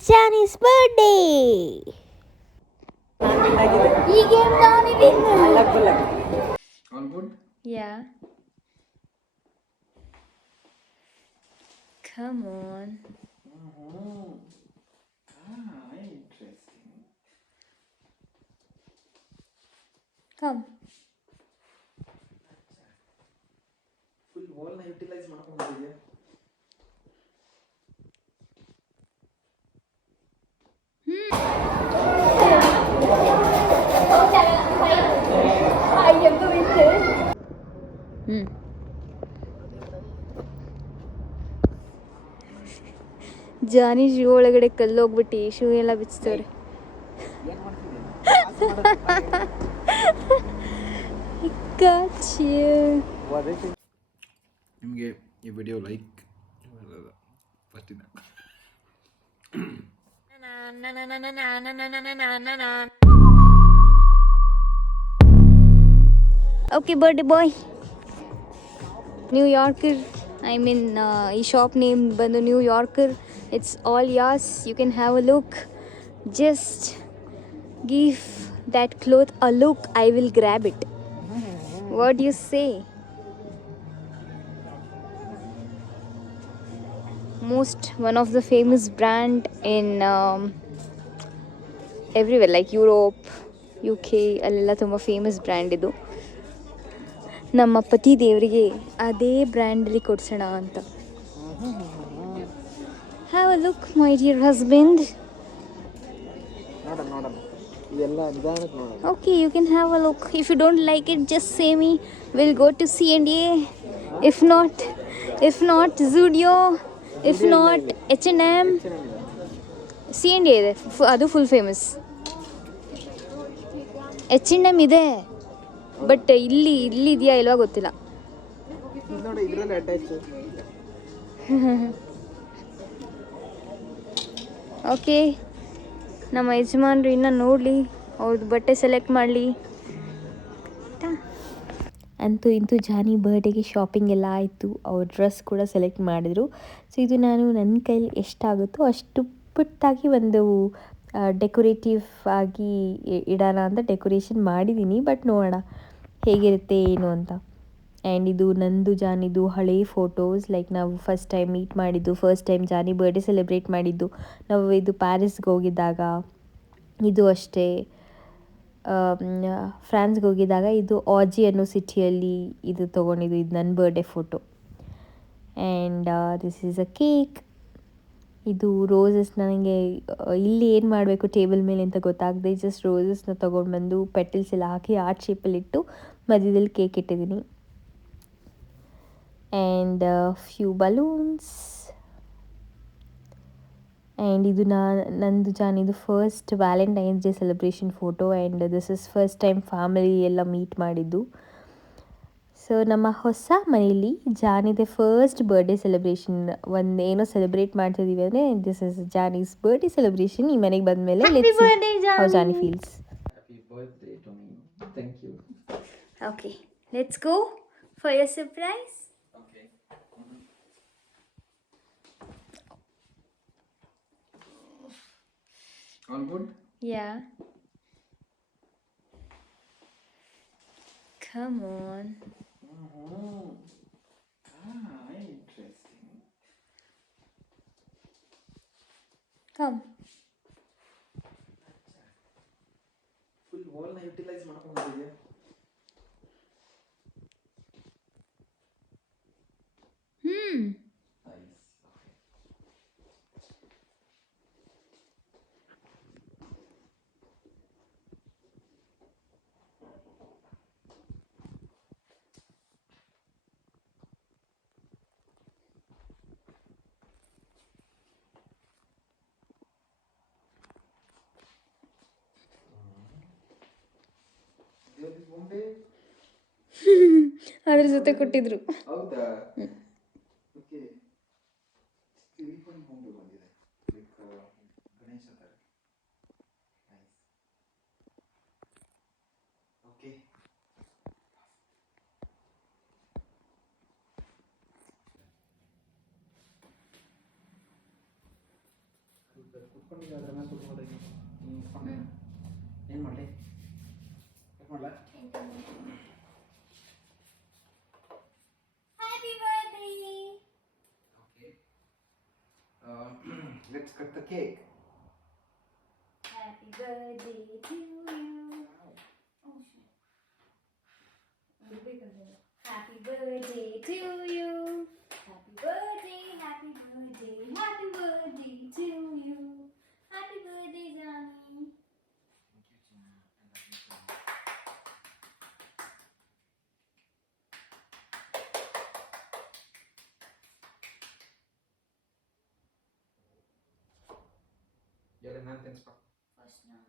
It's Johnny's birthday. He gave Johnny winner. All good? Yeah. Come on. Interesting. Come. Full wall na utilize ಮಾಡ್ಕೊಂಡಿದ್ದೀಯಾ? Jaani shoe ಒಳಗಡೆ ಕಲ್ಲು ಹೋಗ್ಬಿಟ್ಟು shoe ಎಲ್ಲ ಬಿಚ್ತವ್ರೆ. ನಿಮಗೆ ಈ ವಿಡಿಯೋ ಲೈಕ್ ಫಸ್ಟಿಂದ Okay, birthday boy. New Yorker. I mean, ಈ ಶಾಪ್ ನೇಮ್ ಬಂದು New Yorker. It's all yours. You can have a look. Just give that cloth a look. I will grab it. What do you say? One of the famous brand in everywhere, like Europe, UK, ಅಲ್ಲೆಲ್ಲ ತುಂಬ famous brand ಇದು. ನಮ್ಮ ಪತಿ ದೇವರಿಗೆ ಅದೇ ಬ್ರ್ಯಾಂಡಲ್ಲಿ ಕೊಡ್ಸೋಣ ಅಂತ. Have a look my dear husband. Okay, you can have a look. If you don't like it, just say me. We'll go to C&A. If not Zudio. If not H&M. C&A ಇದೆ, ಅದು full famous. H&M ಇದೆ, but ಇಲ್ಲಿ ಇದೆಯಾ ಇಲ್ವಾ ಗೊತ್ತಿಲ್ಲ. Okay, ನಮ್ಮ ಯಜಮಾನ್ರು ಇನ್ನೂ ನೋಡಲಿ, ಅವ್ರದ್ದು ಬಟ್ಟೆ ಸೆಲೆಕ್ಟ್ ಮಾಡಲಿ. ಅಂತೂ ಇಂತೂ ಜಾನಿ ಬರ್ಡೇಗೆ ಶಾಪಿಂಗ್ ಎಲ್ಲ ಆಯಿತು. ಅವ್ರ ಡ್ರೆಸ್ ಕೂಡ ಸೆಲೆಕ್ಟ್ ಮಾಡಿದ್ರು. ಸೊ ಇದು ನಾನು ನನ್ನ ಕೈಲಿ ಎಷ್ಟಾಗುತ್ತೋ ಅಷ್ಟು ಪುಟ್ಟಾಗಿ ಒಂದು ಡೆಕೋರೇಟಿವ್ ಆಗಿ ಇಡೋಣ ಅಂತ ಡೆಕೋರೇಷನ್ ಮಾಡಿದ್ದೀನಿ. ಬಟ್ ನೋಡೋಣ ಹೇಗಿರುತ್ತೆ ಏನು ಅಂತ. ಆ್ಯಂಡ್ ಇದು ನಂದು ಜಾನಿದು ಹಳೇ ಫೋಟೋಸ್. ಲೈಕ್ ನಾವು ಫಸ್ಟ್ ಟೈಮ್ ಮೀಟ್ ಮಾಡಿದ್ದು, ಫಸ್ಟ್ ಟೈಮ್ ಜಾನಿ ಬರ್ಡೇ ಸೆಲೆಬ್ರೇಟ್ ಮಾಡಿದ್ದು ನಾವು ಇದು ಪ್ಯಾರಿಸ್ಗೆ ಹೋಗಿದ್ದಾಗ. ಇದು ಅಷ್ಟೇ ಫ್ರಾನ್ಸ್ಗೆ ಹೋಗಿದ್ದಾಗ ಇದು ಆಜಿ ಅನ್ನೋ ಸಿಟಿಯಲ್ಲಿ ಇದು ತೊಗೊಂಡಿದ್ದು. ಇದು ನನ್ನ birthday photo. And this is a cake. ಇದು ರೋಸಸ್ ನನಗೆ ಇಲ್ಲಿ ಏನು ಮಾಡಬೇಕು ಟೇಬಲ್ ಮೇಲೆ ಅಂತ ಗೊತ್ತಾಗದೆ ಜಸ್ಟ್ ರೋಸಸ್ನ ತೊಗೊಂಡು ಬಂದು ಪೆಟಲ್ಸ್ ಎಲ್ಲ ಹಾಕಿ ಆರ್ಟ್ ಶೇಪಲ್ಲಿಟ್ಟು ಮಧ್ಯದಲ್ಲಿ ಕೇಕ್ ಇಟ್ಟಿದ್ದೀನಿ. And few balloons. ಆ್ಯಂಡ್ ಇದು ನಂದು ಜಾನಿದು first valentine's day celebration photo. And this is first time family ಎಲ್ಲ ಮೀಟ್ ಮಾಡಿದ್ದು. ಸೊ ನಮ್ಮ ಹೊಸ ಮನೆಯಲ್ಲಿ ಜಾನಿದೆ ಫಸ್ಟ್ ಬರ್ಡೇ ಸೆಲೆಬ್ರೇಷನ್. ಏನೋ ಸೆಲೆಬ್ರೇಟ್ ಮಾಡ್ತಿದ್ದೀವಿ ಅಂದರೆ this is Jaani's birthday celebration. ಈ ಮನೆಗೆ ಬಂದಮೇಲೆ how Jaani feels. Okay, let's go for your surprise. All good? Yeah. Come on. Interesting. Come. Full wall na utilize ಮಾಡ್ಕೊಂಡಿದ್ದೀಯಾ? ಅದ್ರ ಜೊತೆ ಕೊಟ್ಟಿದ್ರು. ಹೌದಾ? ಓಕೆ, ಕುತ್ಕೊಂಡಿದ್ದೆ ಅದ್ರ ಮೇಲೆ ಕುತ್ಕೊಂಡ್ರೆ ಕುತ್ಕೊಂಡೆ ಏನು ಮಾಡಲಿ ಕಟ್ ಮಾಡಲ Happy birthday! Okay. Let's cut the cake. Happy birthday to you. Oh shit. Happy birthday to you. Happy birthday, happy birthday, happy birthday to you. Happy birthday, Johnny. Thank you, Tina. I love you so much. Yalla, naan thanks pa. First now.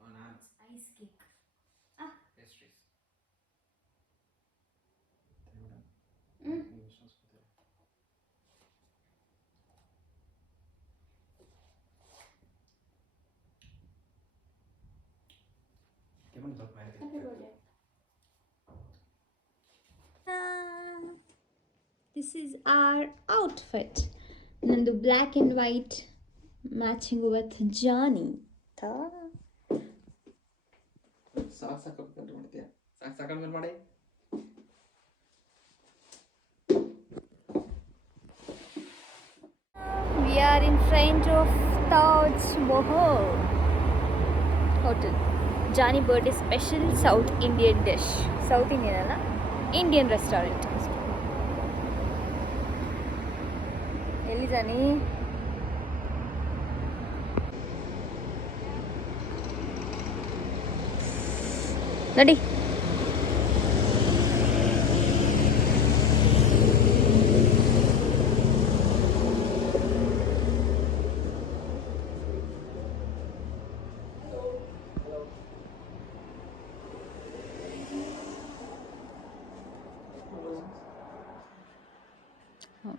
Oh, naans. Ice cake. Pastries. ಕೆಮ್ಮಣ್ಣು ಸ್ವಲ್ಪ ಮೇಲೆ Happy birthday. This is our outfit. Nandu black and white matching with Johnny. ಸಾಕು ಸಾಕಂತ ಮಾಡ್ತೀಯ ಸಾಕು ಸಾಕಂದ್ಮೇಲೆ ಮಾಡಿ We are in front of Taj Mahal Hotel. Johnny birthday special South Indian dish. South Indian ಅಲ್ಲ Indian restaurant. ಎಲ್ಲಿ ಜಾನಿ? ನಡಿ.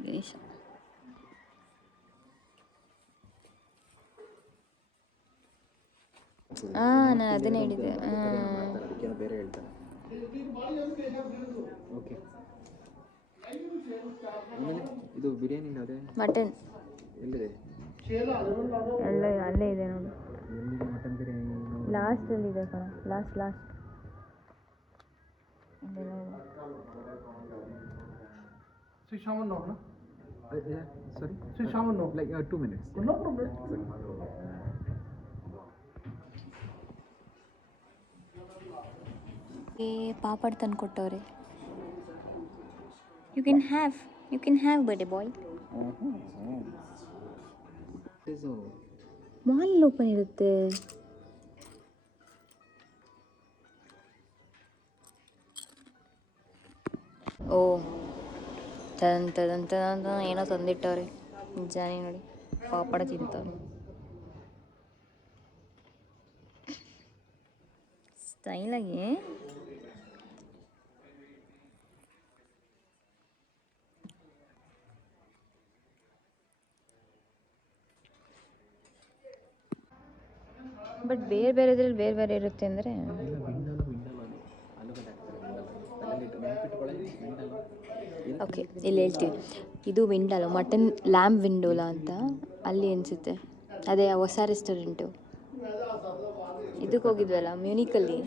ಗಣೇಶ ನಾನು ಅದನ್ನೇ ಹೇಳಿದೆ. ಅದಕ್ಕೇನೋ ಬೇರೆ ಹೇಳ್ತಾರೆ. ಓಕೆ ಆಮೇಲೆ ಇದು ಬಿರಿಯಾನಿ ಅದೇ ಮಟನ್ ಎಲ್ಲಿದೆ? ಅಲ್ಲೇ ಇದೆ ನೋಡಿ. ಎಲ್ಲಿದೆ ಮಟನ್ ಬಿರಿಯಾನಿ? ಲಾಸ್ಟಲ್ಲಿ ಇದೆ ಕಣ. Last Sorry? Like 2 minutes. No problem. Papad ತಂದು ಕೊಟ್ಟವ್ರೆ. You can have birthday boy. Mall open ಇರುತ್ತೆ. ಓ ತಂತ ಏನೋ ತಂದಿಟ್ಟವ್ರೆ. ಜಾನಿ ನೋಡಿ ಪಾಪಡ ತಿಂತವ್ರೆ. ಸ್ಟೈಲಾಗಿ ಬಟ್ ಬೇರೆದ್ರಲ್ಲಿ ಬೇರೆ ಇರುತ್ತೆ ಅಂದರೆ ಓಕೆ ಇಲ್ಲಿ ಹೇಳ್ತೀವಿ. ಇದು ವಿಂಡಾಲು ಮಟನ್ ಲ್ಯಾಂಬ್ ವಿಂಡೋಲಾ ಅಂತ ಅಲ್ಲಿ ಅನಿಸುತ್ತೆ. ಅದೇ ಹೊಸ ರೆಸ್ಟೋರೆಂಟು. ಇದಕ್ಕೆ ಹೋಗಿದ್ವಲ್ಲ ಮ್ಯೂನಿಕಲ್ಲಿ,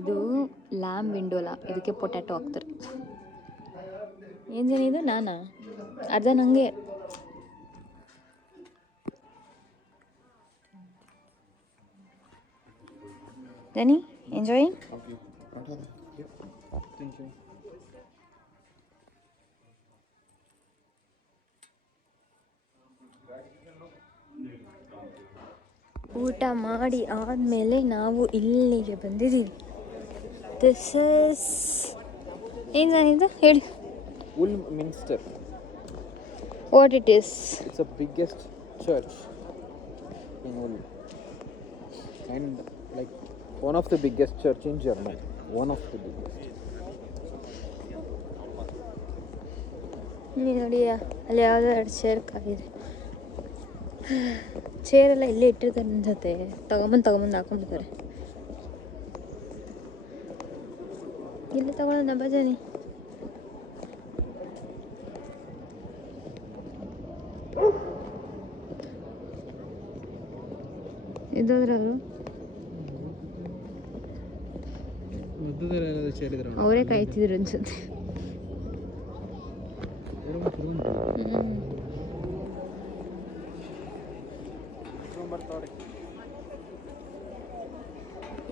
ಇದು ಲ್ಯಾಂಬ್ ವಿಂಡೋಲಾ. ಇದಕ್ಕೆ ಪೊಟ್ಯಾಟೊ ಹಾಕ್ತಾರೆ. ಏನು ಜನ ಇದು? ನಾನಾ ಅರ್ಧ ನನಗೆ. Danny, enjoying? Thank you. ಊಟ ಮಾಡಿ ಆದಮೇಲೆ ನಾವು ಇಲ್ಲಿಗೆ ಬಂದಿದ್ದೀವಿ. ದಿಸ್ ಇಸ್ ಏನಿದು ಹೇಳಿ. Woolminster. What it is? It's the biggest church in Ulm. And like one of the biggest church in Germany. One of the biggest. ನೋಡಿ ಅಲ್ಲಿ ಯಾವುದೋ 2 ಚೇರ್ ಕಾಗಿದೆ. ಚೇರೆಲ್ಲ ಇಲ್ಲೇ ಇಟ್ಟಿರ್ತಾರೆ ಅನ್ಸುತ್ತೆ. ತಗೊಂಬಂದು ಹಾಕೊಂಡ್ಬಿಡ್ತಾರೆ. ಇಲ್ಲಿ ತಗೊಳ್ಳೋಣ ಬಜಾನಿ. ಇದ್ದೋದ್ರವರು ಮಧ್ಯದಲ್ಲಿ ಸೇರಿದ್ರು ಅವರೇ ಕಾಯ್ತಿದ್ರು ಅನ್ಸುತ್ತೆ.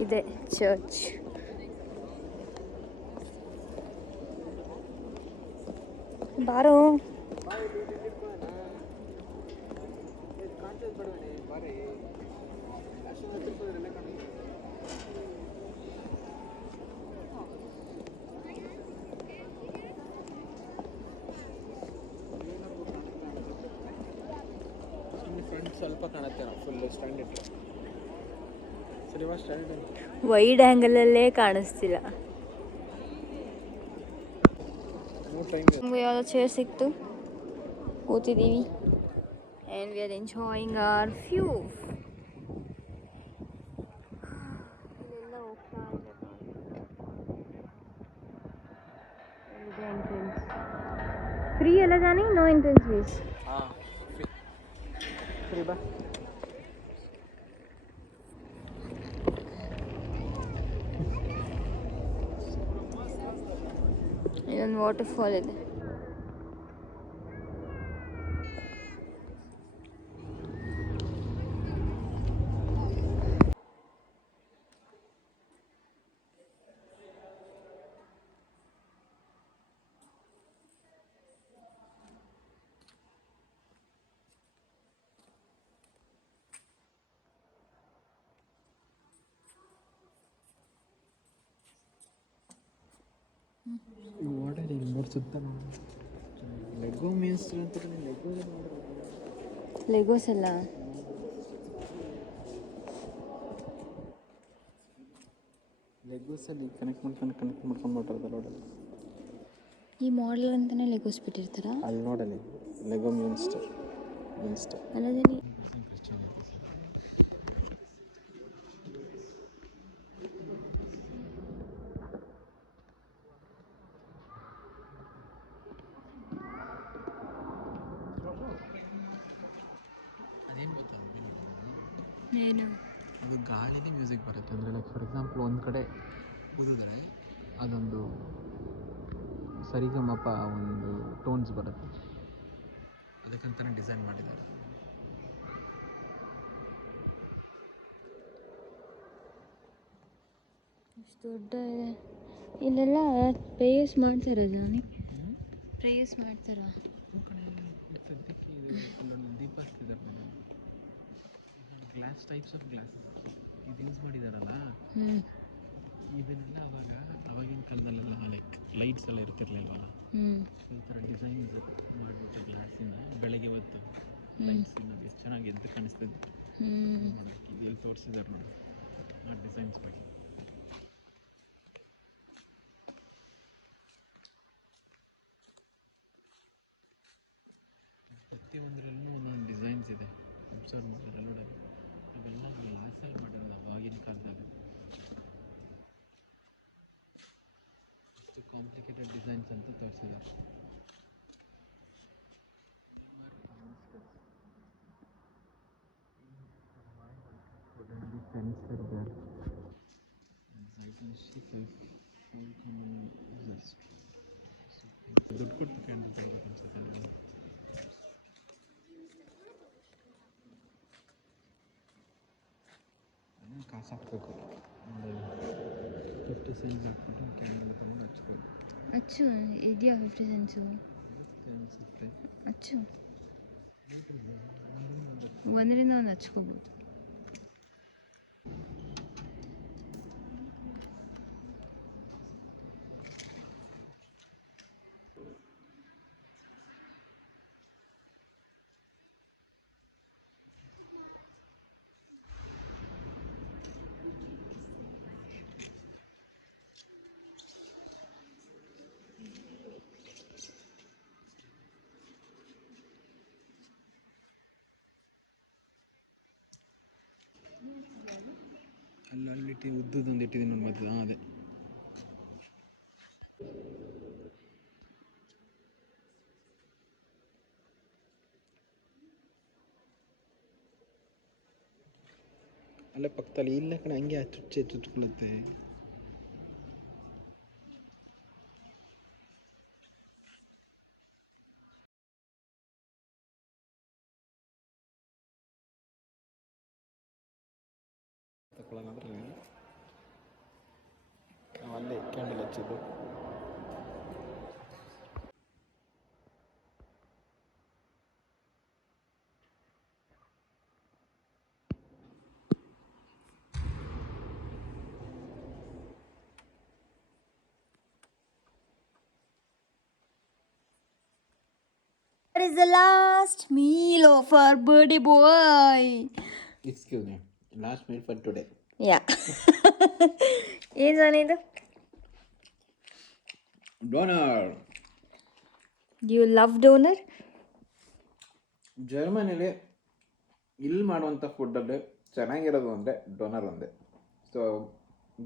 ಇದೆ ಚರ್ಚ್. ಬಾರೋ ಫ್ರಂಟ್ ಸ್ವಲ್ಪ ಕಾಣುತ್ತೆ ಫುಲ್ ಸ್ಟ್ಯಾಂಡ್ ಇಟ್ಟರೆ ಸರಿ ಸ್ಟ್ಯಾಂಡ್ ವೈಡ್ ಆ್ಯಂಗಲಲ್ಲೇ ಕಾಣಿಸ್ತಿಲ್ಲ. ನಮಗೆ ಯಾವುದೋ ಚೇರ್ ಸಿಕ್ತು, ಕೂತಿದ್ದೀವಿ and we are enjoying our view. ಇಲ್ಲೆಲ್ಲ ಹೋಗ್ತಾ ಇದೆ ಎಂಟ್ರೆನ್ಸ್. ಫ್ರೀ ಅಲ್ಲ ಜಾನಿ? No entrance fees. ಹಾಂ ಫ್ರೀ ಬಾ. ಇಲ್ಲೊಂದು ವಾಟರ್ ಫಾಲ್ ಇದೆ. ವಾಟರ್ ಈಗ ಸುತ್ತ ಲೆಗೋ ಮೀನ್ಸ್ ಅಂತ ಲೆಗೋಸ್ ಅಲ್ಲ, ಲೆಗೋಸಲ್ಲಿ ಕನೆಕ್ಟ್ ಮಾಡ್ಕೊಂಡು ನೋಡಿರೋದು ನೋಡಲ್ಲ. ಈ ಮಾಡಲ್ ಅಂತಲೇ ಲೆಗೋಸ್ ಬಿಟ್ಟಿರ್ತಾರ ಅಲ್ಲಿ ನೋಡಲಿ ಲೆಗೋ ಮಿನ್ಸ್ಟರ್ ಅಲ್ಲದಲ್ಲಿ. ಅದೇನು ಗೊತ್ತಾ ಏನು ಅದು ಗಾಳಿನೇ ಮ್ಯೂಸಿಕ್ ಬರುತ್ತೆ. ಅಂದರೆ ಲೈಕ್ ಫಾರ್ ಎಕ್ಸಾಂಪಲ್ ಒಂದು ಕಡೆ ಊದಿದ್ರೆ ಅದೊಂದು ಸರಿಗಮಪ ಒಂದು ಟೋನ್ಸ್ ಬರುತ್ತೆ, ಅದಕ್ಕಂತಲೇ ಡಿಸೈನ್ ಮಾಡಿದ್ದಾರೆ. ಎಷ್ಟು ದೊಡ್ಡ ಇದೆ. ಇಲ್ಲೆಲ್ಲ ಪ್ರೇಯರ್ಸ್ ಮಾಡ್ತಾರ ಜಾನಿ? ಪ್ರೇಯರ್ಸ್ ಮಾಡ್ತಾರ? ಸದ್ಯಕ್ಕೆ ಇದು ಅಲ್ಲೊಂದು ದೀಪ ಹಚ್ತಿದ್ದಾರೆ. ಗ್ಲಾಸ್ ಟೈಪ್ಸ್ ಆಫ್ ಗ್ಲಾಸಸ್ ಇದು ಯೂಸ್ ಮಾಡಿದಾರಲ್ಲ, ಇದನ್ನೆಲ್ಲ ಅವಾಗಿನ ಕಾಲದಲ್ಲೆಲ್ಲ ಲೈಕ್ ಲೈಟ್ಸ್ ಎಲ್ಲ ಇರ್ತಿರ್ಲಿಲ್ವಲ್ಲ, ಈ ಥರ ಡಿಸೈನ್ಸ್ ಮಾಡಿಬಿಟ್ಟು ಗ್ಲಾಸಿನ ಬೆಳಗ್ಗೆ ಹೊತ್ತು ಲೈಟ್ಸ್ ಇನ್ನೊಂದು ಎಷ್ಟು ಚೆನ್ನಾಗಿ ಎದ್ದು ಕಾಣಿಸ್ತಿದೆ. ಇದೆಲ್ಲಿ ತೋರಿಸಿದ್ದಾರೆ ನೋಡಿ ಆ ಡಿಸೈನ್ಸ್ ಬಗ್ಗೆ. ಪ್ರತಿಯೊಂದರಲ್ಲೂ ಒಂದೊಂದು ಡಿಸೈನ್ಸ್ ಇದೆ. ಅಬ್ಸರ್ವ್ ಮಾಡಿದ್ರೆ ನೋಡಿ, ಇವೆಲ್ಲ ಗ್ಲಾಸಲ್ಲಿ ಮಾಡಿರೋದು ಅವಾಗಿನ ಕಾಲದಾಗ. ಎಷ್ಟು ಕಾಂಪ್ಲಿಕೇಟೆಡ್ ಡಿಸೈನ್ಸ್ ಅಂತ ತೋರಿಸಿದ್ದಾರೆ. ದುಡ್ಡು ಕೊಟ್ಟು ಕ್ಯಾಂಡಲ್ ತಗೋಬೇಕು ಅನ್ಸುತ್ತೆ. ಕಾಸು ಹಾಕಬೇಕು, 50 ಸೆಂಟ್ಸ್ ಹಾಕ್ಬಿಟ್ಟು ಕ್ಯಾಂಡಲ್ ತಗೊಂಡು ಹಚ್ಬೇಕು. ಅಚ್ಚು ಇದೆಯಾ 50 ಸೆಂಟ್ಸು? ಅನಿಸುತ್ತೆ ಅಚ್ಚು ಒಂದರಿಂದ ಒಂದು ಹಚ್ಕೋಬೋದು. ಅಲ್ಲಿಟ್ಟು ಉದ್ದದೊಂದು ಇಟ್ಟಿದ್ದೀನಿ ನೋಡಿ ಮಧ್ಯ, ಅದೇ ಅಲ್ಲೇ ಪಕ್ಕದಲ್ಲಿ ಇಲ್ಲ ಕಡೆ ಹಂಗೆ ಚುಚ್ಕೊಳ್ಳುತ್ತೆ. ತಗೊಳ್ಳೋಣ ನಾವು ಅಲ್ಲೇ ಕ್ಯಾಂಡಲ್ ಹಚ್ಚಿದ್ದು. That is the last meal of our birthday boy. Excuse me. Last meal for today. Yeah. ಏನಿದು? Doner. Do you love donor? ಜರ್ಮನಿಲಿ ಇಲ್ಲಿ ಮಾಡುವಂಥ ಫುಡ್ಡಲ್ಲಿ ಚೆನ್ನಾಗಿರೋದು ಅಂದರೆ ಡೋನರ್ ಒಂದೇ. ಸೊ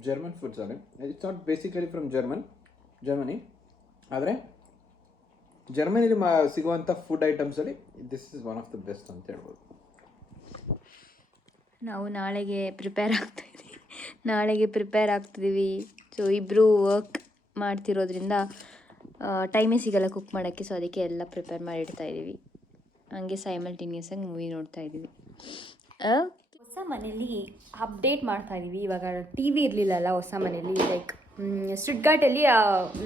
ಜರ್ಮನ್ ಫುಡ್ಸಲ್ಲಿ it's not basically from Germany, ಆದರೆ ಜರ್ಮನಿಲಿ ಸಿಗುವಂಥ ಫುಡ್ ಐಟಮ್ಸಲ್ಲಿ this is one of the best ಅಂತ ಹೇಳ್ಬೋದು. ನಾವು ನಾಳೆಗೆ ಪ್ರಿಪೇರ್ ಆಗ್ತಿದ್ದೀವಿ. ಸೊ ಇಬ್ಬರು ವರ್ಕ್ ಮಾಡ್ತಿರೋದ್ರಿಂದ ಟೈಮೇ ಸಿಗಲ್ಲ ಕುಕ್ ಮಾಡೋಕ್ಕೆ. ಸೊ ಅದಕ್ಕೆ ಎಲ್ಲ ಪ್ರಿಪೇರ್ ಮಾಡಿಡ್ತಾ ಇದ್ದೀವಿ. ಹಂಗೆ ಸೈಮಲ್ಟೇನಿಯಸ್ ಆಗಿ ಮೂವಿ ನೋಡ್ತಾ ಇದ್ದೀವಿ. ಹೊಸ ಮನೇಲಿ ಅಪ್ಡೇಟ್ ಮಾಡ್ತಾ ಇದ್ದೀವಿ. ಇವಾಗ ಟಿ ವಿ ಇರಲಿಲ್ಲಲ್ಲ ಹೊಸ ಮನೇಲಿ. ಲೈಕ್ ಸ್ಟ್ರಿಟ್ಗಾರ್ಟಲ್ಲಿ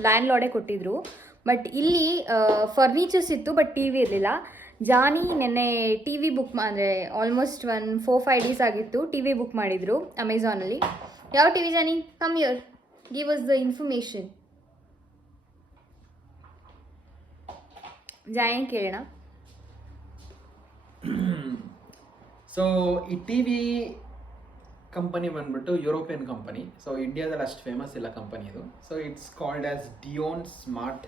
ಲ್ಯಾಂಡ್ ಲಾರ್ಡೇ ಕೊಟ್ಟಿದ್ರು. ಬಟ್ ಇಲ್ಲಿ ಫರ್ನಿಚರ್ಸ್ ಇತ್ತು, ಬಟ್ ಟಿ ವಿ ಇರಲಿಲ್ಲ. ಜಾನಿ ನೆನ್ನೆ ಟಿ ವಿ ಬುಕ್ ಅಂದರೆ ಆಲ್ಮೋಸ್ಟ್ 4-5 ಡೇಸ್ ಆಗಿತ್ತು. ಟಿ ವಿ ಬುಕ್ ಮಾಡಿದರು ಅಮೆಝಾನಲ್ಲಿ. ಯಾವ TV Jaani? Come here, give us the information. Jaani ಕೇಳೋಣ. ಸೊ ಈ ಟಿ ವಿ ಕಂಪನಿ ಬಂದ್ಬಿಟ್ಟು ಯುರೋಪಿಯನ್ ಕಂಪನಿ. ಸೊ ಇಂಡಿಯಾದಲ್ಲಿ ಅಷ್ಟು ಫೇಮಸ್ ಇಲ್ಲ ಕಂಪನಿ ಇದು. So it's called as Dyon smart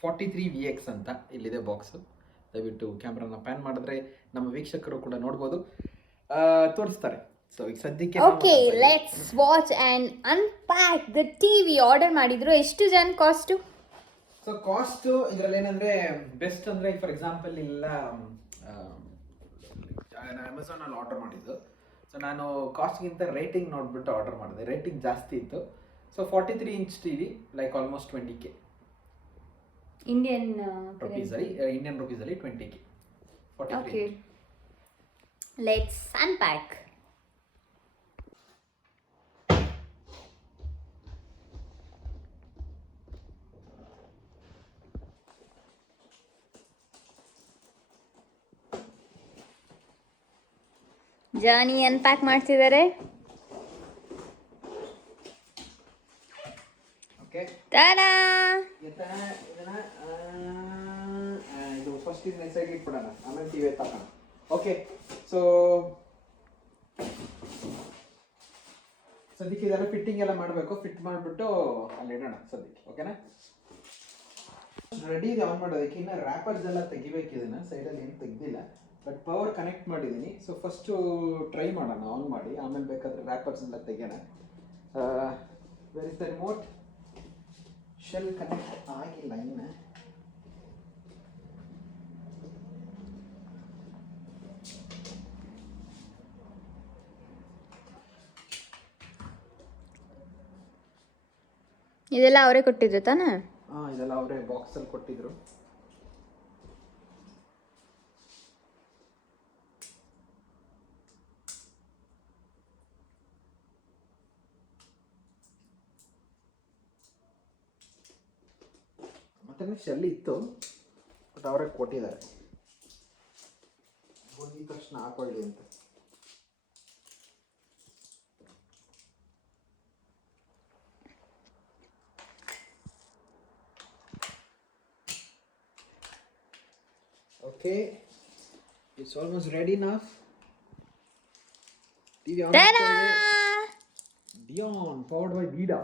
43VX ಅಂತ ಇಲ್ಲಿದೆ ಬಾಕ್ಸು. ದಯವಿಟ್ಟು ಕ್ಯಾಮ್ರಾನ ಪ್ಯಾನ್ ಮಾಡಿದ್ರೆ ನಮ್ಮ ವೀಕ್ಷಕರು ಕೂಡ ನೋಡ್ಬೋದು, ತೋರಿಸ್ತಾರೆ. ಸೊ ಈಗ ಸದ್ಯಕ್ಕೆ okay, let's watch and unpack the TV. Order ಮಾಡಿದ್ರು. ಎಷ್ಟು ಜನ ಕಾಸ್ಟು? ಸೊ ಕಾಸ್ಟು ಇದರಲ್ಲಿ ಏನಂದರೆ ಬೆಸ್ಟ್ ಅಂದರೆ ಫಾರ್ ಎಕ್ಸಾಂಪಲ್ ಇಲ್ಲ ನಾನು ಅಮೆಝಾನಲ್ಲಿ ಆರ್ಡರ್ ಮಾಡಿದ್ದು. ಸೊ ನಾನು ಕಾಸ್ಟ್ಗಿಂತ ರೇಟಿಂಗ್ ನೋಡಿಬಿಟ್ಟು ಆರ್ಡರ್ ಮಾಡಿದೆ. ರೇಟಿಂಗ್ ಜಾಸ್ತಿ ಇತ್ತು. So 43 inch TV, like almost 20K Indian ರುಪೀಸಲ್ಲಿ 20K. Okay, let's unpack. Jaani unpack ಮಾಡ್ತಿದ್ದಾರೆ. Okay, ta-da. ಇದು ಫಸ್ಟ್ ಇದನ್ನ ಸೈಡ್ ಇಟ್ಬಿಡೋಣ, ಆಮೇಲೆ ಟಿವಿ ತಗೋಣ. ಓಕೆ, ಸೊ ಸದ್ಯಕ್ಕೆ ಇದೆಲ್ಲ ಫಿಟ್ಟಿಂಗ್ ಎಲ್ಲ ಮಾಡಬೇಕು. ಫಿಟ್ ಮಾಡಿಬಿಟ್ಟು ಅಲ್ಲಿ ಇಡೋಣ ಸದ್ಯಕ್ಕೆ. ಓಕೆನಾ? ರೆಡಿ ಇದೆ ಆನ್ ಮಾಡೋದಕ್ಕೆ. ಇನ್ನು ರ್ಯಾಪರ್ಸ್ ಎಲ್ಲ ತೆಗಿಬೇಕು. ಇದನ್ನು ಸೈಡಲ್ಲಿ ಏನು ತೆಗ್ದಿಲ್ಲ, ಬಟ್ ಪವರ್ ಕನೆಕ್ಟ್ ಮಾಡಿದ್ದೀನಿ. ಸೊ ಫಸ್ಟು ಟ್ರೈ ಮಾಡೋಣ ಆನ್ ಮಾಡಿ, ಆಮೇಲೆ ಬೇಕಾದರೆ ರ್ಯಾಪರ್ಸ್ ಎಲ್ಲ ತೆಗೆಯೋಣ. Where is the remote? Shell connect ಆಗಿಲ್ಲ ಇನ್ನು. ಇದೆಲ್ಲ ಅವರೇ ಕೊಟ್ಟಿದ್ರು ತಾನೇ? ಹಾಂ, ಇದೆಲ್ಲ ಅವರೇ ಬಾಕ್ಸಲ್ಲಿ ಕೊಟ್ಟಿದ್ರು. ಮತ್ತೆ ಶೆಲ್ ಇತ್ತು, ಬಟ್ ಅವರೇ ಕೊಟ್ಟಿದ್ದಾರೆ. ಬಂದಿದ ತಕ್ಷಣ ಹಾಕೊಳ್ಳಿ ಅಂತ. Okay, it's almost ready now. TV on. Dyon powered by Vidaa.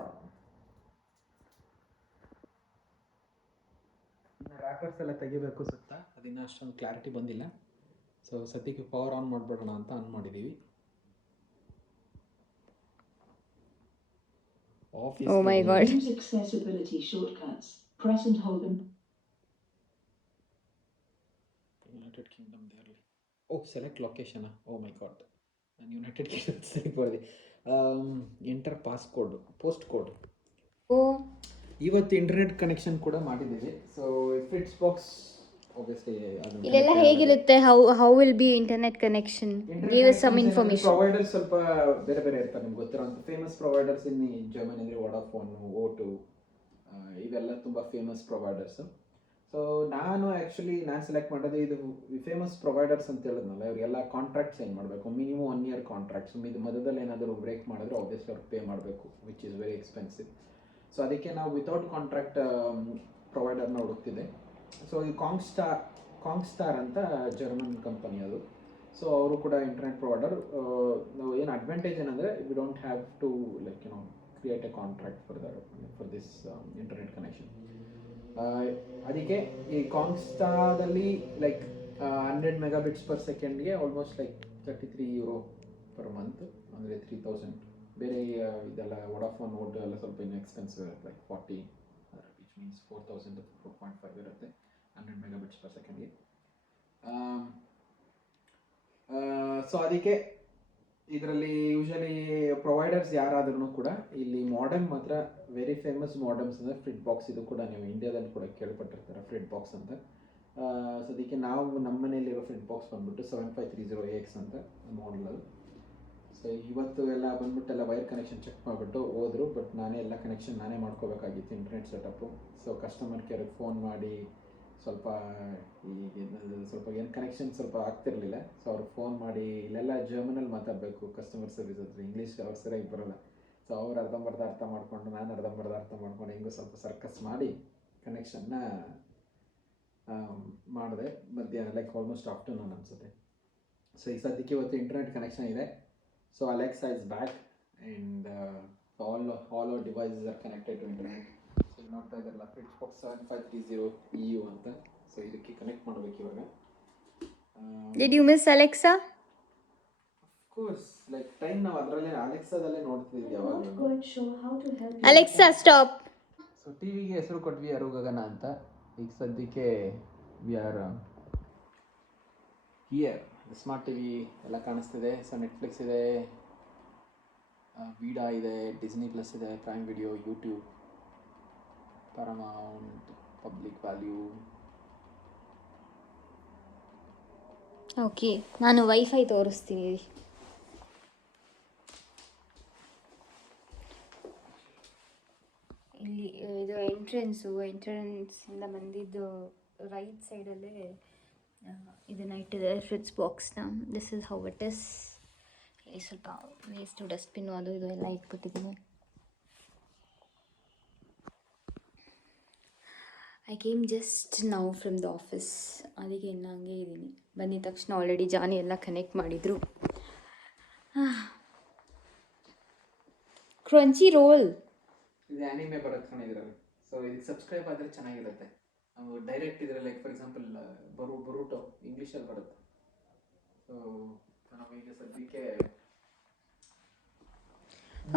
Wrappers ಎಲ್ಲ ತೆಗಿಬೇಕು ಸುತ್ತ, ಅದಿನ್ನ ಅಷ್ಟೊಂದು ಕ್ಲಾರಿಟಿ ಬಂದಿಲ್ಲ. ಸೊ ಸದ್ಯಕ್ಕೆ ಪವರ್ ಆನ್ ಮಾಡಿಬಿಡೋಣ ಅಂತ ಆನ್ ಮಾಡಿದ್ದೀವಿ. Oh my god. Use accessibility shortcuts. Press and hold them. United Kingdom there. Oh, select location. Oh my god. ನಾನು ಯುನೈಟೆಡ್ ಕಿಂಗ್ಡಮ್ ಬರೆದೆ. Enter post code. ಓ ಇವತ್ತು ಇಂಟರ್ನೆಟ್ ಕನೆಕ್ಷನ್ ಕೂಡ ಮಾಡಿದ್ದೀವಿ. So ಫ್ರಿಟ್ಸ್ box obviously ಇದೆಲ್ಲ ಹೇಗಿರುತ್ತೆ? How will be internet connection? Give us some information. Providers ಸ್ವಲ್ಪ ಬೇರೆ ಬೇರೆ ಇರ್ತಾರೆ, ನಿಮ್ಗೆ ಗೊತ್ತಿರೋಂಥ ಫೇಮಸ್ ಪ್ರೊವೈಡರ್ಸ್ ಇನ್ ಜರ್ಮನಿ ಅಂದರೆ ವೋಡಾಫೋನ್, O2, ಇವೆಲ್ಲ ತುಂಬ ಫೇಮಸ್ ಪ್ರೊವೈಡರ್ಸ್. ಸೊ ನಾನು ಸೆಲೆಕ್ಟ್ ಮಾಡೋದು ಇದು ಫೇಮಸ್ ಪ್ರೊವೈಡರ್ಸ್ ಅಂತ ಹೇಳಿದ್ನಲ್ಲ, ಇವರಿಗೆಲ್ಲ ಕಾಂಟ್ರಾಕ್ಟ್ ಸೈನ್ ಮಾಡಬೇಕು, ಮಿನಿಮಮ್ 1 year ಕಾಂಟ್ರಾಕ್ಟ್ಸ್. ಇದು ಮಧ್ಯದಲ್ಲಿ ಏನಾದರೂ ಬ್ರೇಕ್ ಮಾಡಿದ್ರೆ ಆಬ್ವಿಯಸ್ಲಿ ಅವ್ರು ಪೇ ಮಾಡಬೇಕು, which is very expensive. So ಅದಕ್ಕೆ ನಾವು ವಿತೌಟ್ ಕಾಂಟ್ರಾಕ್ಟ್ ಪ್ರೊವೈಡರ್ನ ಹುಡುಕ್ತಿದ್ದೆ. ಸೊ ಈ ಕಾಂಗ್ಸ್ಟಾರ್ ಅಂತ ಜರ್ಮನ್ ಕಂಪನಿ ಅದು. ಸೊ ಅವರು ಕೂಡ ಇಂಟರ್ನೆಟ್ ಪ್ರೊವೈಡರ್. ನಾವು ಏನು ಅಡ್ವಾಂಟೇಜ್ ಏನಂದರೆ we don't have to create a contract for this internet connection. ಅದಕ್ಕೆ ಈ ಕಾಂಗ್ಸ್ಟಾದಲ್ಲಿ 100 Mbps ಆಲ್ಮೋಸ್ಟ್ €33 per month, ಅಂದರೆ 3000. ಬೇರೆ ಇದೆಲ್ಲ ವೋಡಾಫೋನ್ ಎಲ್ಲ ಸ್ವಲ್ಪ ಇನ್ನೂ ಎಕ್ಸ್ಪೆನ್ಸಿವ್ ಇರುತ್ತೆ, 40, ವಿಚ್ ಮೀನ್ಸ್ 4000 to 4.5 ಇರುತ್ತೆ 100 Mbps. ಸೊ ಅದಕ್ಕೆ ಇದರಲ್ಲಿ ಯೂಶಲಿ ಪ್ರೊವೈಡರ್ಸ್ ಯಾರಾದ್ರೂ ಕೂಡ ಇಲ್ಲಿ ಮಾಡಮ್ ಮಾತ್ರ ವೆರಿ ಫೇಮಸ್ ಮಾಡಮ್ಸ್ ಅಂದರೆ ಫ್ರಿಟ್ ಬಾಕ್ಸ್. ಇದು ಕೂಡ ನೀವು ಇಂಡಿಯಾದಲ್ಲಿ ಕೂಡ ಕೇಳ್ಪಟ್ಟಿರ್ತಾರೆ ಫ್ರಿಟ್ ಬಾಕ್ಸ್ ಅಂತ. ಸೊ ಅದಕ್ಕೆ ನಾವು ನಮ್ಮ ಮನೆಯಲ್ಲಿರೋ ಫ್ರಿಟ್ ಬಾಕ್ಸ್ ಬಂದ್ಬಿಟ್ಟು 7530AX ಅಂತ ಮಾಡಲ್. ಸೊ ಇವತ್ತು ಎಲ್ಲ ಬಂದ್ಬಿಟ್ಟೆಲ್ಲ ವೈರ್ ಕನೆಕ್ಷನ್ ಚೆಕ್ ಮಾಡಿಬಿಟ್ಟು ಹೋದರು, ಬಟ್ ಎಲ್ಲ ಕನೆಕ್ಷನ್ ನಾನೇ ಮಾಡ್ಕೋಬೇಕಾಗಿತ್ತು ಇಂಟರ್ನೆಟ್ ಸೆಟಪ್ಪು. ಸೊ ಕಸ್ಟಮರ್ ಕೇರಿಗೆ ಫೋನ್ ಮಾಡಿ ಸ್ವಲ್ಪ ಏನು ಕನೆಕ್ಷನ್ ಸ್ವಲ್ಪ ಆಗ್ತಿರಲಿಲ್ಲ. ಸೊ ಅವ್ರಿಗೆ ಫೋನ್ ಮಾಡಿ, ಇಲ್ಲೆಲ್ಲ ಜರ್ಮನಲ್ಲಿ ಮಾತಾಡಬೇಕು ಕಸ್ಟಮರ್ ಸರ್ವಿಸ್ ಹತ್ರ, ಇಂಗ್ಲೀಷ್ ಅವ್ರು ಸರಿಯಾಗಿ ಬರೋಲ್ಲ. ಸೊ ಅವ್ರು ಅರ್ಧಂಬರ್ಧ ಅರ್ಥ ಮಾಡಿಕೊಂಡು, ನಾನು ಅರ್ಧಂಬರ್ಧ ಅರ್ಥ ಮಾಡ್ಕೊಂಡು ಹೆಂಗೋ ಸ್ವಲ್ಪ ಸರ್ಕಸ್ ಮಾಡಿ ಕನೆಕ್ಷನ್ನ ಮಾಡಿದೆ ಮಧ್ಯಾಹ್ನ, ಆಲ್ಮೋಸ್ಟ್ ಆಫ್ಟರ್ನೂನ್ ಅನಿಸುತ್ತೆ. ಸೊ ಈ ಸದ್ಯಕ್ಕೆ ಇವತ್ತು ಇಂಟರ್ನೆಟ್ ಕನೆಕ್ಷನ್ ಇದೆ. So Alexa is back and all our devices are connected to internet. So ನೋಡ್ತಾ ಇದ್ದಾರಲ್ಲ ಫ್ರಿಟ್ಸ್ ಬಾಕ್ಸ್ 7530EU ಅಂತ. ಸೊ ಇದಕ್ಕೆ ಕನೆಕ್ಟ್ ಮಾಡಬೇಕು ಇವಾಗ. Did you miss Alexa? Of course, time ನಾವು ಅದರಲ್ಲೇ ಅಲೆಕ್ಸಾದಲ್ಲೇ ನೋಡ್ತಿದ್ವಿ ಯಾವಾಗ. Not quite sure how to help you. Alexa, stop. So ಟಿವಿಗೆ ಹೆಸರು ಕೊಟ್ವಿ ಅರುಗಗನ ಅಂತ. ಈಗ ಸದ್ಯಕ್ಕೆ we are here. Smart TV ಎಲ್ಲ ಕಾಣಿಸ್ತಿದೆ. ಸೊ ನೆಟ್ಫ್ಲಿಕ್ಸ್ ಇದೆ, ವಿಡಾ ಇದೆ, ಡಿಸ್ನಿ ಪ್ಲಸ್ ಇದೆ, prime video, YouTube, Paramount, public value. Okay, ನಾನು ವೈಫೈ ತೋರಿಸ್ತೀನಿ. ಇಲ್ಲಿ ಇದು ಎಂಟ್ರೆನ್ಸಿಂದ ಬಂದಿದ್ದು ರೈಟ್ ಸೈಡಲ್ಲೇ ಇದನ್ನು ಇಟ್ಟಿದೆ ಫ್ರಿಟ್ಸ್ ಬಾಕ್ಸ್ನ. This is how it is. ಇಲ್ಲಿ ಸ್ವಲ್ಪ ವೇಸ್ಟು ಡಸ್ಟ್ಬಿನ್ನು ಅದು ಇದು ಎಲ್ಲ ಇಟ್ಬಿಟ್ಟಿದ್ದೀನಿ. I came just now from the office, ಅದಕ್ಕೆ ಇನ್ನು ಹಂಗೆ ಇದ್ದೀನಿ. ಬಂದಿದ ತಕ್ಷಣ ಆಲ್ರೆಡಿ ಜಾನಿ ಎಲ್ಲ ಕನೆಕ್ಟ್ ಮಾಡಿದರು. ಕ್ರಂಚಿ ರೋಲ್ ಇದು ಆ್ಯನಿಮೆ ಬರುತ್ತೆ ಕಣ ಇದರಲ್ಲಿ. ಸೊ ಇದಕ್ಕೆ ಸಬ್ಸ್ಕ್ರೈಬ್ ಆದರೆ ಚೆನ್ನಾಗಿರುತ್ತೆ. ನಾವು ಡೈರೆಕ್ಟ್ ಇದರಲ್ಲಿ ಫಾರ್ ಎಕ್ಸಾಂಪಲ್ ಬರುಟೋ ಇಂಗ್ಲೀಷಲ್ಲಿ ಬರುತ್ತೆ. ಸೊ ನಮಗೆ ಸದ್ಯಕ್ಕೆ